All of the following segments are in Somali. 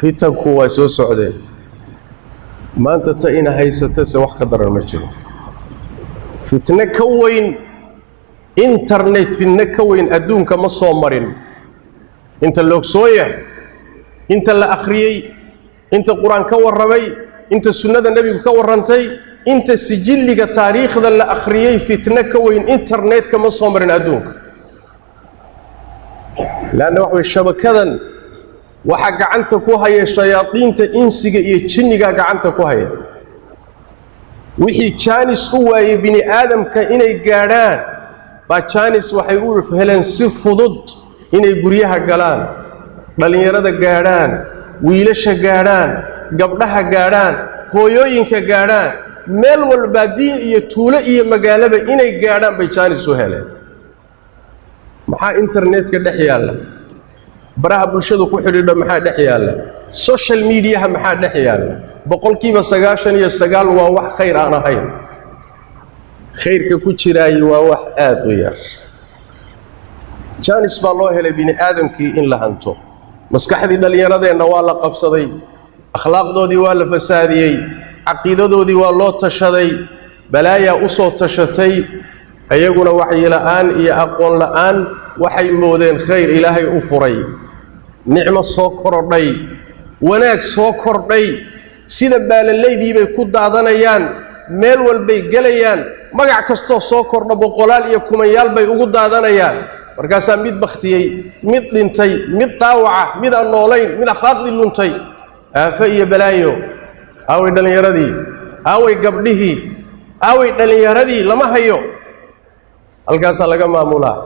fitanku waa soo socdeen maanta ta ina haysata se wax ka daran ma jiro fitna ka weyn internet fitna ka weyn adduunka ma soo marin inta loogsooya inta la akhriyay inta quraan ka warramay inta sunnada nabiga ka warrantay inta sijilliga taariikhda la akhriyay fitna ka weyn internet ka ma soo marin adduunka laana wax shabakadan waxa gacanta ku haya shayaadiinta insiga iyo jinniga gacanta ku haya wixii jaanis u waayay bini aadamka inay gaadhaan ba jaanis waxay u heleen si fudud inay guryaha galaan dhalinyarada gaadhaan wiilasha gaadhaan gabdhaha gaadhaan hooyooyinka gaadhaan meel walba iyo tuulo iyo magaalaba inay gaadhaan bay jaanis u heleen maxaa internetka dhex yaala baraha bulshadu ku xidhiidha maxaa dhex yaala social media maxaa dhex yaala boqolkiiba 99 waa wax khayr aan ahayn khayrka ku jiraay waa wax aad u yar jaanis baa loo helay bini aadamkii in la hanto maskaxdii dhalinyaradeena waa la qabsaday akhlaaqdoodii waa la fasaadiyay caqiidadoodii waa loo tashaday balaaya u soo tashatay ayaguna wacyi la'aan iyo aqoon la'aan waxay moodeen khayr ilaahay u furay nicmo soo kordhay wanaag soo kordhay sida baalalaydi bay ku daadanayaan meel walbay galayaan magac kasto soo kordha boqolaal iyo kumayaal bay ugu daadanayaan markaas mid baktiyay mid dhintay mid daawaca mid aan noolayn mid akhlaaqdi luntay aafa iyo balaayo away dhalinyaradii away gabdhihii away dhalinyaradii lama hayo halkaas laga maamulaa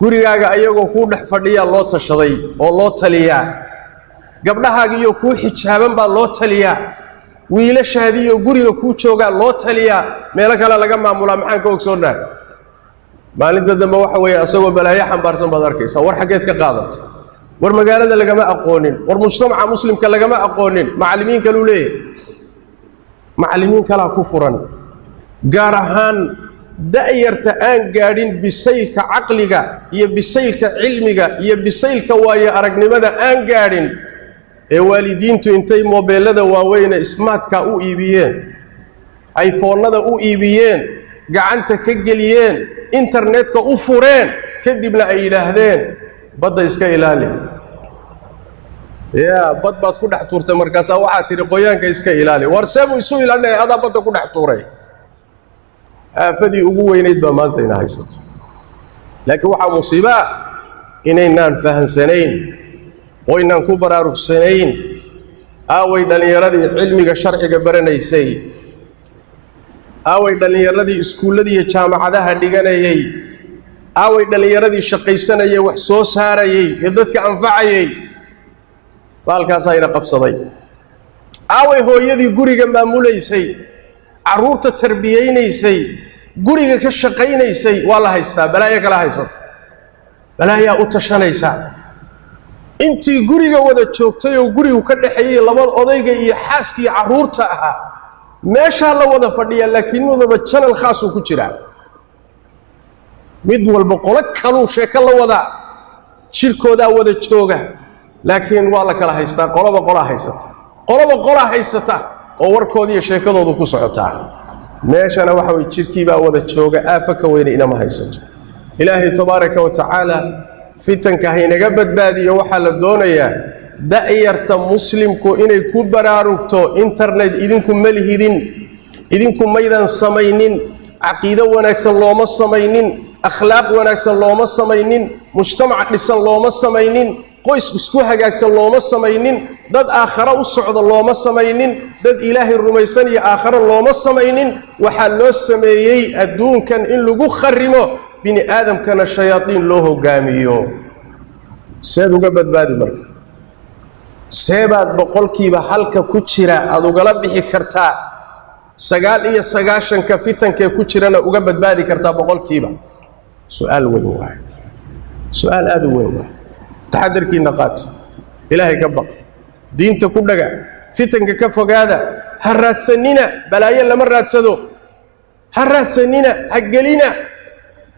gurigaaga ayagoo ku dhex fadhiya loo tashaday oo loo taliyaa gabdhahaaga iyo ku xijaaban baa loo taliyaa wiilashaadii iyo guriga ku jooga loo taliyaa meel kale laga maamulaa maxaan ka ogsoonaa maalinta dambe waxa weeye asagoo balaayo xambaarsan baad arkaysaa war xageed ka qaadat war magaalada lagama aqoonin war mujtamaca muslimka lagama aqoonin macallimiin kale u leeyahay macallimiin kala ku furan gaar ahaan da'yarta aan gaadhin bisaylka caqliga iyo bisaylka cilmiga iyo bisaylka waayo aragnimada aan gaadhin ee waalidiintu intay mobilada waaweyn smartka u iibiyeen iPhone-nada u iibiyeen gacanta ka geliyeen internetka u fureen kadibna ay yiraahdeen badda iska ilaali badbaad ku dhex tuurtay markaas waxa tiri qoyaanka iska ilaali war seebu isu ilaalinay ada badda ku dhex tuuray aafadii ugu weynayd baa maanta ina haysato laakiin waxa musiiba inaynaan fahansanayn oo inaan ku baraarugsanayn aaway dhalinyaradii cilmiga sharciga baranaysay aaway dhalinyaradii iskuuladii iyo jaamacadaha dhiganayay aaway dhalinyaradii shaqaysanayay wax soo saarayay ee dadka anfacayay baalkaas ayna qabsaday aaway hooyadii guriga maamulaysay caruurta tarbiyeynaysay guriga ka shaqaynaysay waa la haystaa balaayo kala haysato balaayaa u tashanaysa intii guriga wada joogtay oo gurigu ka dhaxeeyay labada odayga iyo xaaskii caruurta ahaa meesha la wada fadhiya laakiin wadaba channel khaas ku jira mid walba qolo kale sheeko la wada shirkooda wada jooga laakiin waa la kala haystaa qoloba qola haysata oo warkoodii iyo sheekadoodu ku socotaa meeshana waxa way jirkii baa wada jooga aafaka weyn inama haysato ilaahay tabaaraka wa tacaala fitanka haynaga badbaadiyo waxa la doonayaa da'yarta muslimku inay ku baraarugto internet idinku malihidin idinku maydan samaynin caqiido wanaagsan looma samaynin akhlaaq wanaagsan looma samaynin mujtamac dhisan looma samaynin qoys isku hagaagsan looma samaynin dad aakhira u socdo looma samaynin dad ilaahay rumaysan iyo aakhira looma samaynin waxa loo sameeyay adduunkan in lagu kharimo bini aadamkana shayaadiin loo hogaamiyo seed uga badbaadi marka seebaad boqolkiiba halka ku jira aad ugala bixi kartaa 99 ka fitankee ku jirana uga badbaadi kartaa boqolkiiba su'aal weyn waay su'aal aad u weyn waay taxadarkiina qaat ilaahay ka baq diinta ku dhaga fitanka ka fogaada ha raadsanina balaayo lama raadsado ha raadsanina ha gelina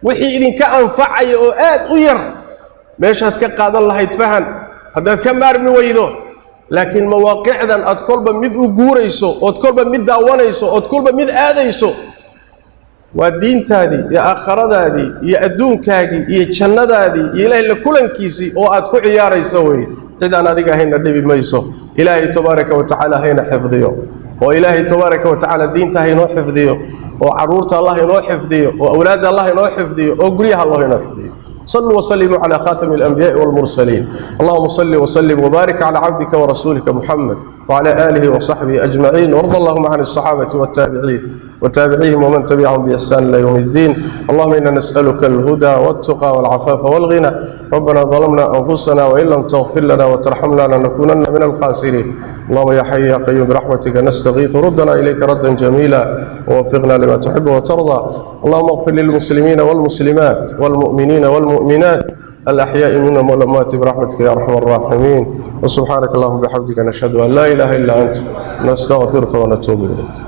wixii idinka anfacay oo aad u yar meeshaad ka qaadan lahayd fahan haddaad ka maarmi weydo لكن مواقعدا أتكلب مد أجوريسو أتكلب مد داوانيسو أتكلب مد آديسو والدين تادي يا آخر دادي يا أدون كاجي يا جنة دادي إلهي لكلن كيسي أو أتكو عيار يسوي إذا أنا ديك هنا النبي ميسو إلهي تبارك وتعالى هنا حفظيه وإلهي تبارك وتعالى الدين تهي نو حفظيه وعرورة الله نو حفظيه وأولاد الله نو حفظيه وقريها الله نو حفظيه صلوا وسلموا على خاتم الأنبياء والمرسلين اللهم صل وسلم وبارك على عبدك ورسولك محمد وعلى آله وصحبه أجمعين وارض اللهم عن الصحابة والتابعين وتابعيهم ومن تبعهم بإحسان إلى يوم الدين اللهم إنا نسألك الهدى والتقى والعفاف والغنى ربنا ظلمنا أنفسنا وإن لم تغفر لنا وترحمنا لنكونن من الخاسرين اللهم يا حي يا قيوم برحمتك نستغيث ردنا إليك ردا جميلا ووفقنا لما تحب وترضى اللهم اغفر للمسلمين والمسلمات والمؤمنين والمؤمنات الأحياء منهم والأموات برحمتك يا أرحم الراحمين وسبحانك اللهم وبحمدك نشهد أن لا إله إلا أنت نستغفرك ونتوب إليك.